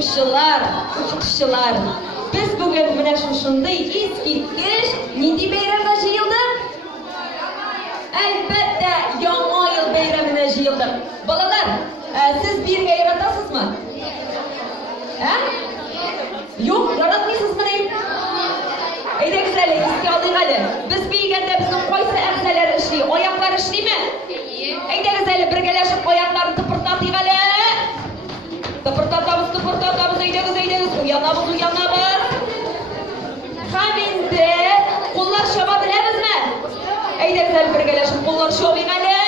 Укытучылар, biz bugün менә шушындай искиткеч нинди бәйрәмгә җыелдык? Әлбәттә, яңа ел бәйрәменә җыелдык. Балалар, siz биргә яратасызмы? Юк, яратмыйсызмы? Әйдәгез әле, искә алыйк әле. Без бигәндә безнең кайсы әгъзалар эшли? Аяклар эшлиме? Әйдәгез әле, бергәләшеп аякларны тыпырдатыйк әле. Тыпырдатабыз, әйдәгез, уянабыз. Һәм инде куллар чаба беләбезме? Әйдәгез әле, бергәләшеп куллар чабыйк әле.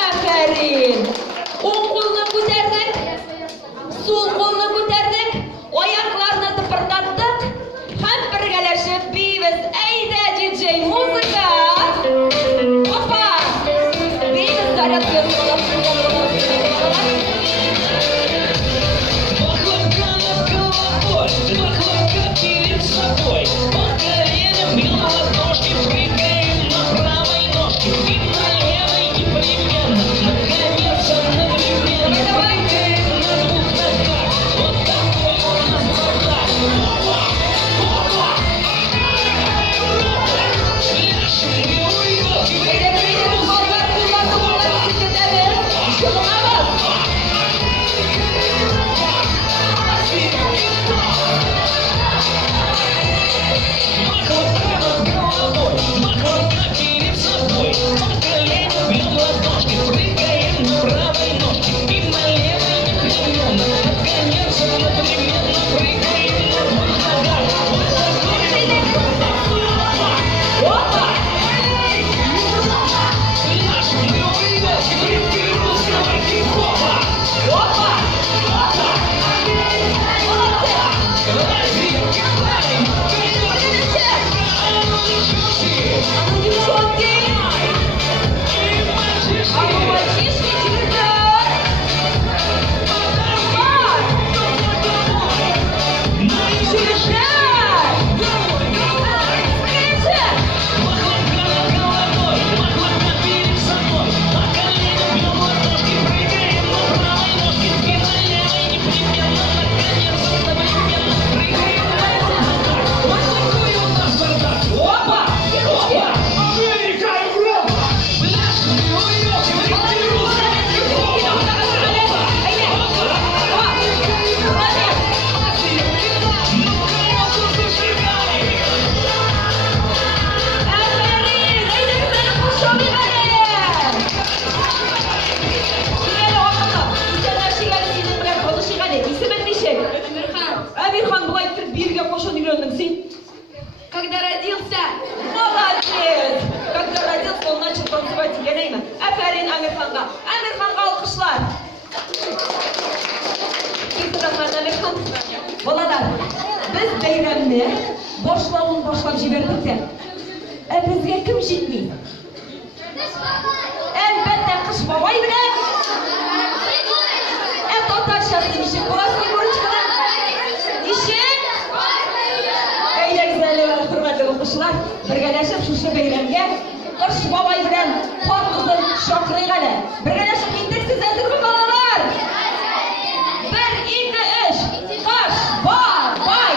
Афәрин. Уң кулны күтәрдек, сул кулны күтәрдек, аякларны тыпырдаттык. Һәм бергәләшеп бийбез. Әйдә, диджей, музыка. Опа! Бийбез, заряд берсен. Хлопка перед собой, по коленям и на ладошки, прыгаем на правой ножке и на левой непременно, наконец одновременно, прыгаем на двух ногах, вот такой у нас бардак. Когда родился, молодец! Когда родился, он начал танцевать. Я неймін. Афәрин Амирханға. Амирханға алқышлар. Баладар, біз бәйрәмне башлап жібердік те. Бізге кім жетмей? Әлбәттә Кыш бабай белән. Татарчасы ничек буласы Егорочка? Ничек? Әйдәгез әле, хөрмәтле укучылар, бергәләшеп шушы бәйрәмгә Кыш бабай белән кар кызын чакырыйк әле. Бергәләшеп киттек, сез әзерме балалар? 1, 2, 3. Кыш бабай.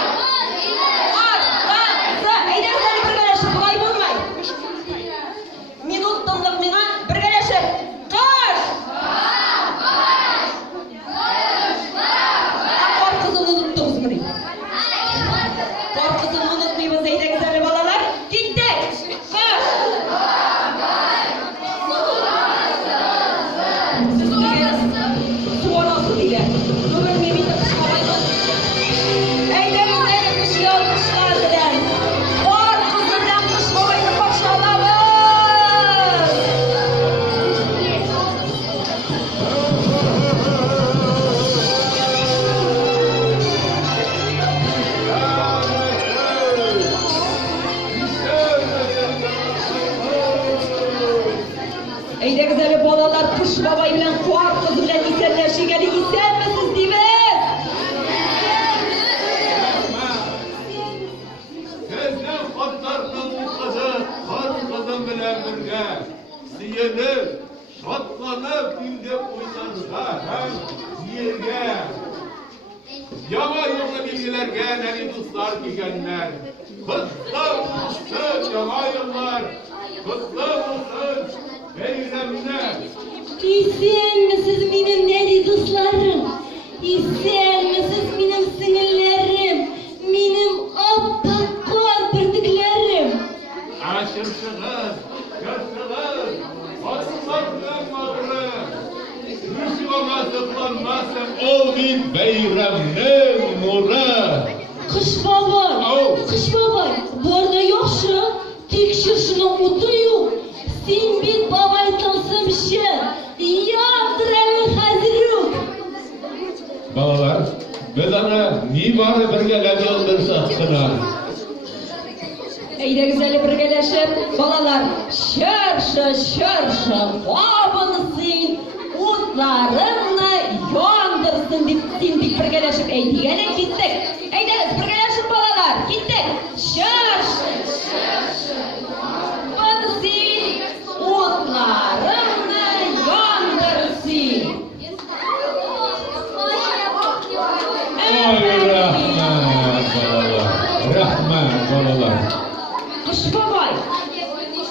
Атасы. Әйдәгез әле бергәләшеп, болай булмай. Минут тынлык миңа бергәләшеп. Кыш бабай. Кар кызын оныттыгызмы? Кар кызын онытмыйбыз, әйдәгез әле балалар. Киттек. Кыш бабай. Суарасы диләр. Бүгін мемлекет Кыш бабайны. Әйдәгез әле көчле алкышлар белән. Кар кызы белән Кыш бабайны каршы алабыз. Әйдәгез әле балалар, Кыш бабай белән кар кызы белән исәнләшик әле. Исәнмесез дибез? Сезнең хатларның кызы, кар кызым белән бергә сөенеп, şatlanıp güldep oynarlar hem yerge. Yama yılda bilgilerge neni dostlar gelgenler. Kutlu olsun yama yıllar. Kutlu olsun beyramlar. İsen misiniz benim neri dostlarım? İsen misiniz benim singillerim? Benim appak birtiklerim? Aşırsınız, yaşsınız, asıllarından mağrı. Rüzgâma zıplanmasın o bir beyramın nuru. Kış baba, kış baba, bu arada yok şu, tekşirşinin otu yok. Sen bir babayı tanısamışsın, yağdır evin hazır yok. Balalar, biz ana nimarı birgeledi öldürsak kınar. Eyde güzeli birgeleşip, balalar şırşı, babınızın utlarını yandırsın deyip sindik birgeleşip, eydiyene gittik. Eyde birgeleşip balalar, gittik. Şırşı, babınızın utlarını yandırsın. Ay rahmet balalar, rahmet balalar. Kış babay,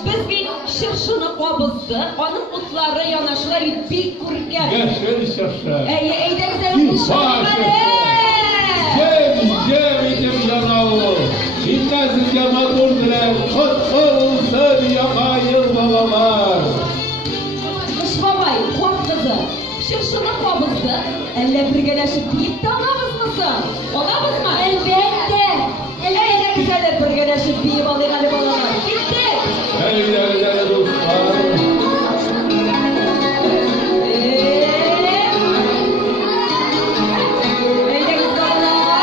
biz bir şırşını qabızdı, onun utları yanaşılar bir kurken. Geçin şırşı. Eyde güzel kış babay. Cem idim yanağı. İnnezin yama durdular. Kutlu olsun yama yıl balalar. Kış babay, kork kızı, şırşını qabızdı, elle birgeleşip deyip de alamız mısın? Olamız mı? Elbette. Eyde güzel birgeleşip deyip alayım hadi balalar. Gittik. Eyle dostlar. Eyde güzeller.